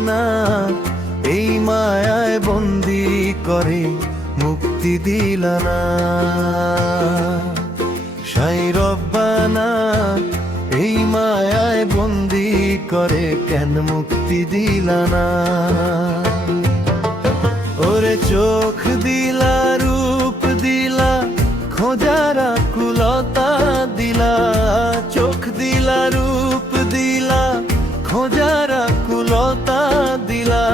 রব্বানা এই মায়ায় বন্দি করে মুক্তি দিলা না। সাই রব্বানা এই মায়ায় বন্দি করে কেন মুক্তি দিলা না। ওরে চোখ দিলা, রূপ দিলা, খোঁজার আকুলতা দিলা। চোখ দিলা, রূপ দিলা, খোঁজার আকুলতা দিলা।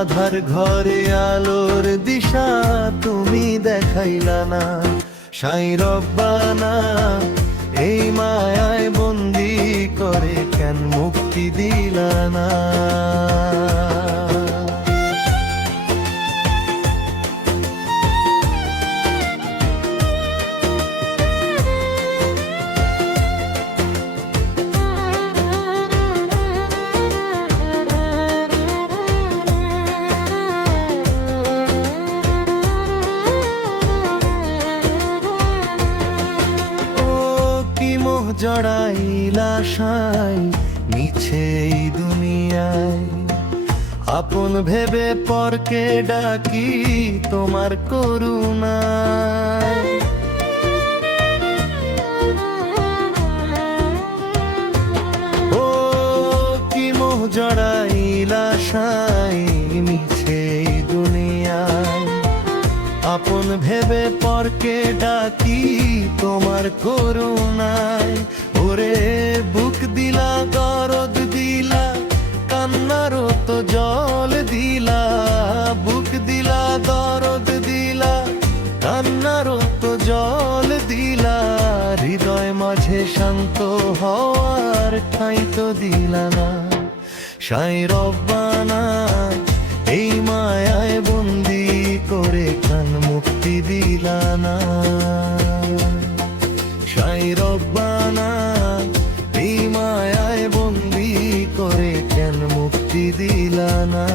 আধার ঘরে আলোর দিশা তুমি দেখাইলা না। সাই রব্বানা এই মায়ায় বন্দি করে কেন মুক্তি দিলা না। জড়াইলা সাই মিছে এই দুনিয়ায়, আপন ভেবে পরকে ডাকি তোমার করুণায়। ও কি মোহ জড়াইলা সাই মিছে এই দুনিয়ায়, আপন ভেবে পরকে ডাকি তোমার করুণায়। ওরে বুক দিলা, দরদ দিলা, কান্নারও তো জল দিলা। বুক দিলা, দরদ দিলা, কান্নারও তো জল দিলা। হৃদয় মাঝে শান্ত হওয়ার ঠাঁই তো দিলা না। সাই রব্বানা এই মায়ায় বন্দি করে কেন মুক্তি দিলা না। সাই রব্বানা এই মায়ায় বন্দি করে কেন মুক্তি দিলা না।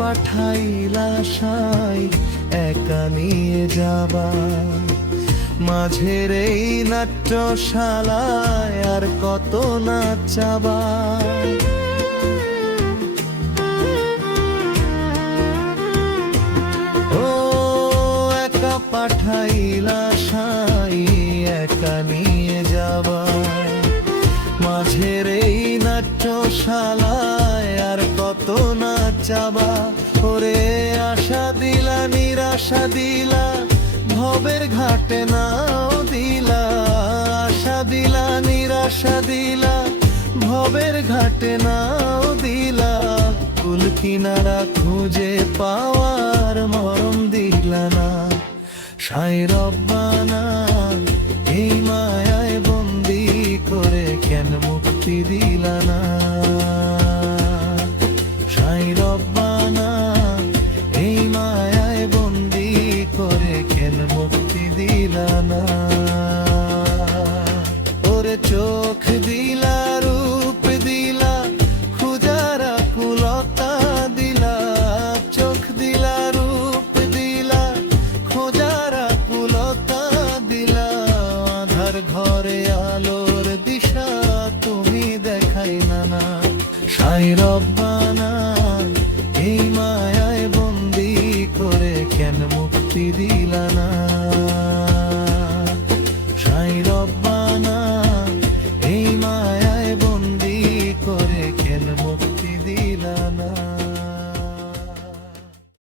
পাঠাইলা সাই একা নিয়ে যাবা, মাঝের এই নাট্যশালায় আর কত নাচাবা। ও একা পাঠাইলা সাই একা নিয়ে যাবা, মাঝের এই নাট্যশালায় আর কত নাচাবা। ওরে আশা দিলা, নিরাশা দিলা, ভবের ঘাটে নাও দিলা। আশা দিলা, নিরাশা দিলা, ভবের ঘাটে নাও দিলা। কুল কিনারা খুঁজে পাওয়ার মরম দিলা না। সাই রব্বানা এই মায়ায় বন্দি করে কেন মুক্তি দিলা না। সাই রব্বানা এই মায়ায় বন্দি করে কেন মুক্তি দিলা না। ওরে চোখ দিলা, রূপ দিলা, খোঁজার আকুলতা দিলা। চোখ দিলা, রূপ দিলা, খোঁজার আকুলতা দিলা। আধার ঘরে আলোর দিশা তুমি দেখাইলা না। সাই রব্বানা এই মায়ায় বন্দি করে কেন মুক্তি দিলা না।